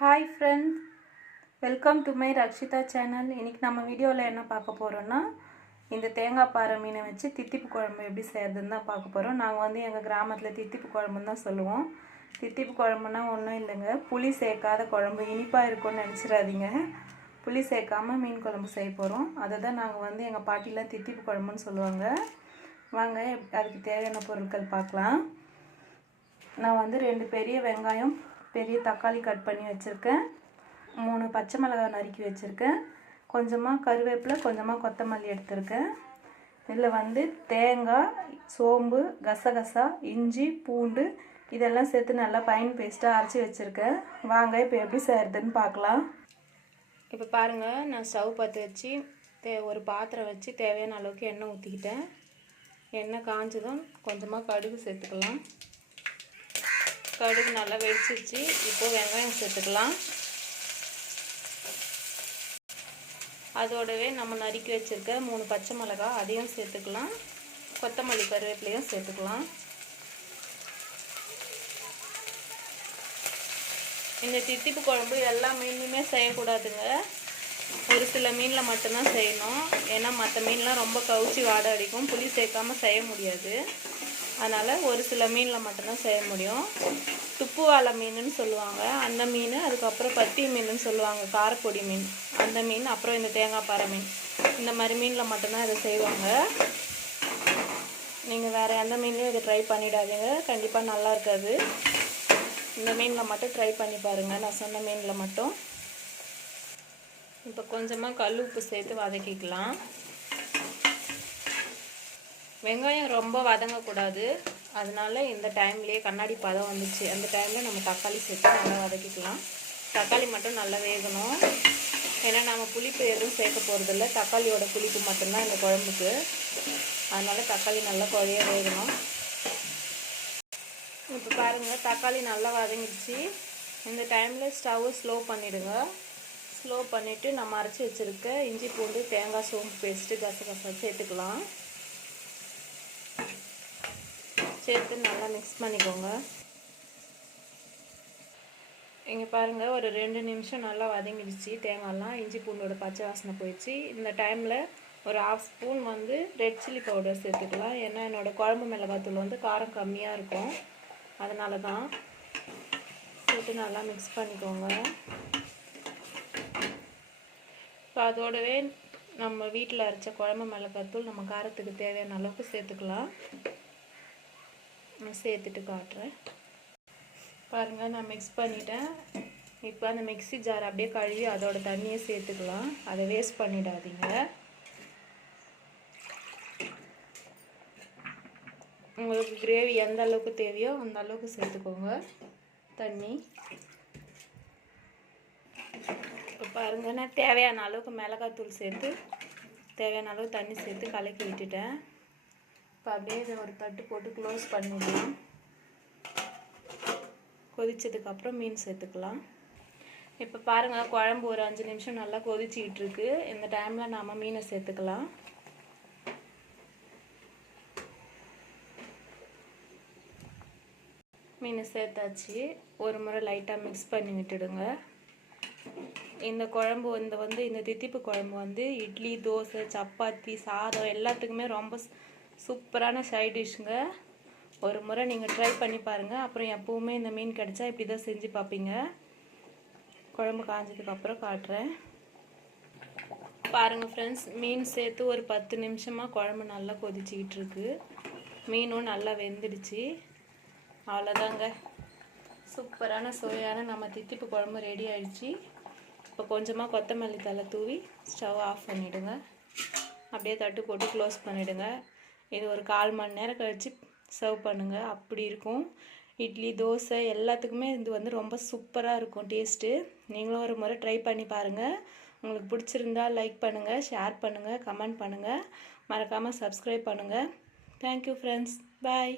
Hi friends, welcome to my Rakshitha channel. இன்றைக்கி நம்ம வீடியோவில் என்ன பார்க்க போகிறோன்னா, இந்த தேங்காய் பாறை மீனை வச்சு தித்திப்பு குழம்பு எப்படி செய்கிறதுன்னு தான் பார்க்க போகிறோம். நாங்கள் வந்து எங்கள் கிராமத்தில் தித்திப்பு குழம்புன்னு தான் சொல்லுவோம். தித்திப்பு குழம்புனா ஒன்றும் இல்லைங்க, புளி சேர்க்காத குழம்பு. இனிப்பாக இருக்கும்னு நினச்சிடாதீங்க. புளி சேர்க்காமல் மீன் குழம்பு செய்ய போகிறோம். அதை தான் நாங்கள் வந்து எங்கள் பாட்டியில் தித்திப்பு குழம்புன்னு சொல்லுவாங்க. வாங்க அதுக்கு தேவையான பொருட்கள் பார்க்கலாம். நான் வந்து 2 பெரிய வெங்காயம், பெரிய தக்காளி கட் பண்ணி வச்சுருக்கேன். 3 பச்சை மிளகாய் நறுக்கி வச்சுருக்கேன். கொஞ்சமாக கருவேப்பிலை, கொஞ்சமாக கொத்தமல்லி எடுத்திருக்கேன். இதில் வந்து தேங்காய், சோம்பு, கசகசா, இஞ்சி, பூண்டு இதெல்லாம் சேர்த்து நல்லா ஃபைன் பேஸ்ட்டாக அரைச்சி வச்சுருக்கேன். வாங்க இப்போ எப்படி செய்கிறதுன்னு பார்க்கலாம். இப்போ பாருங்கள், நான் ஸ்டவ் பற்ற வச்சு ஒரு பாத்திரம் வச்சு தேவையான அளவுக்கு எண்ணெய் ஊற்றிக்கிட்டேன். எண்ணெய் காஞ்சதும் கொஞ்சமாக கடுகு சேர்த்துக்கலாம். கடுகு நல்லா வெடிச்சிருச்சு. இப்போது வெங்காயம் சேர்த்துக்கலாம். அதோடவே நம்ம நறுக்கி வச்சுருக்க 3 பச்சை மிளகாய் அதையும் சேர்த்துக்கலாம். கொத்தமல்லி கருவேப்பிலையும் சேர்த்துக்கலாம். இந்த தித்திப்பு குழம்பு எல்லா மீனுமே செய்யக்கூடாதுங்க, ஒரு சில மீனில் மட்டும்தான் செய்யணும். ஏன்னா மற்ற மீன்லாம் ரொம்ப கவுச்சி வாடை அடிக்கும், புளி சேர்க்காமல் செய்ய முடியாது. அதனால் ஒரு சில மீனில் மட்டும்தான் செய்ய முடியும். துப்பு வாழை மீனுன்னு சொல்லுவாங்க அந்த மீன், அதுக்கப்புறம் பத்தி மீனுன்னு சொல்லுவாங்க காரப்பொடி மீன் அந்த மீன், அப்புறம் இந்த தேங்காய் பாறை மீன், இந்த மாதிரி மீனில் மட்டும்தான் இதை செய்வாங்க. நீங்கள் வேறு எந்த மீன்லையும் இதை ட்ரை பண்ணிடாதீங்க, கண்டிப்பாக நல்லா இருக்காது. இந்த மீனில் மட்டும் ட்ரை பண்ணி பாருங்கள், நான் சொன்ன மீனில் மட்டும். இப்போ கொஞ்சமாக கல் உப்பு சேர்த்து வதக்கிக்கலாம். வெங்காயம் ரொம்ப வதங்கக்கூடாது, அதனால இந்த டைம்லேயே கண்ணாடி பதம் வந்துச்சு. அந்த டைமில் நம்ம தக்காளி சேர்த்து நல்லா வதக்கிக்கலாம். தக்காளி மட்டும் நல்லா வேகணும், ஏன்னா நம்ம புளிப்பு எதுவும் சேர்க்க போகிறதில்ல, தக்காளியோட புளிப்பு மட்டும்தான் இந்த குழம்புக்கு. அதனால் தக்காளி நல்லா குழைய வேகணும். இப்போ பாருங்கள், தக்காளி நல்லா வதங்கிடுச்சு. இந்த டைமில் ஸ்டவ்வை ஸ்லோ பண்ணிவிடுங்க. ஸ்லோ பண்ணிவிட்டு நம்ம அரைச்சி வச்சுருக்க இஞ்சி பூண்டு தேங்காய் சோம்பு பேஸ்ட்டு கசகசா சேர்த்துக்கலாம். சேர்த்து நல்லா மிக்ஸ் பண்ணிக்கோங்க. இங்கே பாருங்கள், ஒரு 2 நிமிஷம் நல்லா வதங்கிடுச்சு. தேங்காய்லாம் இஞ்சி பூண்டோட பச்சை வாசனை போயிடுச்சு. இந்த டைமில் ஒரு 1/2 ஸ்பூன் வந்து ரெட் சில்லி பவுடர் சேர்த்துக்கலாம். ஏன்னா என்னோடய குழம்பு மிளகாத்தூள் வந்து காரம் கம்மியாக இருக்கும், அதனால தான். சேர்த்து நல்லா மிக்ஸ் பண்ணிக்கோங்க. இப்போ அதோடவே நம்ம வீட்டில் அரைச்ச குழம்பு மிளகாத்தூள் நம்ம காரத்துக்கு தேவையான அளவுக்கு சேர்த்துக்கலாம். சேர்த்துட்டு காட்டுறேன். பாருங்கள், நான் மிக்ஸ் பண்ணிட்டேன். இப்போ அந்த மிக்ஸி ஜார் அப்படியே கழுவி அதோட தண்ணியை சேர்த்துக்கலாம். அதை வேஸ்ட் பண்ணிடாதீங்க. உங்களுக்கு கிரேவி எந்த அளவுக்கு தேவையோ அந்த அளவுக்கு சேர்த்துக்கோங்க தண்ணி. இப்போ பாருங்கள், நான் தேவையான அளவுக்கு மிளகாத்தூள் சேர்த்து தேவையான அளவு தண்ணி சேர்த்து கலக்கி விட்டுட்டேன். இப்போ அப்படியே இதை ஒரு தட்டு போட்டு க்ளோஸ் பண்ணிடலாம். கொதிச்சதுக்கப்புறம் மீன் சேர்த்துக்கலாம். இப்போ பாருங்கள், குழம்பு ஒரு 5 நிமிஷம் நல்லா கொதிச்சிக்கிட்டு இருக்கு. இந்த டைமில் நாம் மீனை சேர்த்துக்கலாம். மீனை சேர்த்தாச்சு. ஒரு முறை லைட்டாக மிக்ஸ் பண்ணி விட்டுடுங்க. இந்த குழம்பு இந்த தித்திப்பு குழம்பு வந்து இட்லி, தோசை, சப்பாத்தி, சாதம் எல்லாத்துக்குமே ரொம்ப சூப்பரான சைட் டிஷ்ஷுங்க. ஒரு முறை நீங்கள் ட்ரை பண்ணி பாருங்கள். அப்புறம் எப்போவுமே இந்த மீன் கிடச்சா இப்படி தான் செஞ்சு பார்ப்பீங்க. குழம்பு காஞ்சதுக்கப்புறம் காட்டுறேன். பாருங்கள் ஃப்ரெண்ட்ஸ், மீன் சேர்த்து ஒரு 10 நிமிஷமாக குழம்பு நல்லா கொதிச்சிக்கிட்டு இருக்கு. மீனும் நல்லா வெந்துடுச்சு. அவ்வளோதாங்க, சூப்பரான சுவையான நம்ம தித்திப்பு குழம்பு ரெடி ஆயிடுச்சு. இப்போ கொஞ்சமாக கொத்தமல்லி தழை தூவி ஸ்டவ் ஆஃப் பண்ணிவிடுங்க. அப்படியே தட்டு போட்டு க்ளோஸ் பண்ணிவிடுங்க. இது ஒரு 1/4 மணி நேரம் கழித்து சர்வ் பண்ணுங்கள். அப்படி இருக்கும். இட்லி, தோசை எல்லாத்துக்குமே இது வந்து ரொம்ப சூப்பராக இருக்கும் டேஸ்ட்டு. நீங்களும் ஒரு முறை ட்ரை பண்ணி பாருங்கள். உங்களுக்கு பிடிச்சிருந்தால் லைக் பண்ணுங்கள், ஷேர் பண்ணுங்கள், கமெண்ட் பண்ணுங்கள், மறக்காமல் சப்ஸ்கிரைப் பண்ணுங்கள். தேங்க்யூ ஃப்ரெண்ட்ஸ், பாய்.